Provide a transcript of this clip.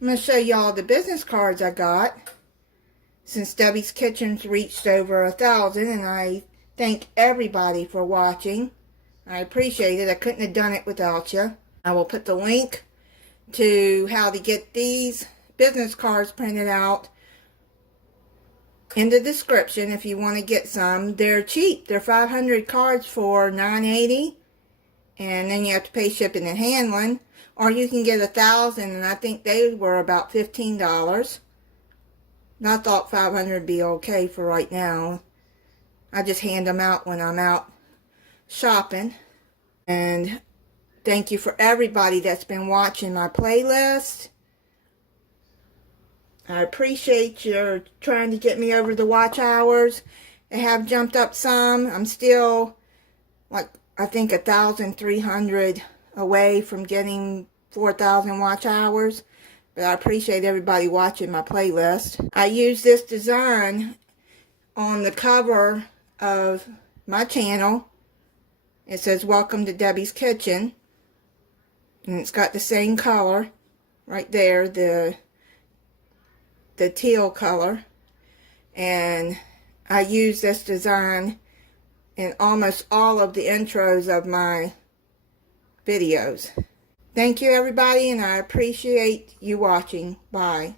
I'm going to show y'all the business cards I got since Debbie's Kitchen's reached over 1,000, and I thank everybody for watching. I appreciate it. I couldn't have done it without you. I will put the link to how to get these business cards printed out in the description if you want to get some. They're cheap. They're 500 cards for $9.80, and then you have to pay shipping and handling. Or you can get 1,000, and I think they were about $15. And I thought 500 would be okay for right now. I just hand them out when I'm out shopping. And thank you for everybody that's been watching my playlist. I appreciate your trying to get me over the watch hours. They have jumped up some. I'm still, like, I think 1,300 away from getting 4,000 watch hours. But I appreciate everybody watching my playlist. I use this design on the cover of my channel. It says, "Welcome to Debbie's Kitchen." And it's got the same color right there, the teal color. And I use this design in almost all of the intros of my videos. Thank you, everybody, and I appreciate you watching. Bye.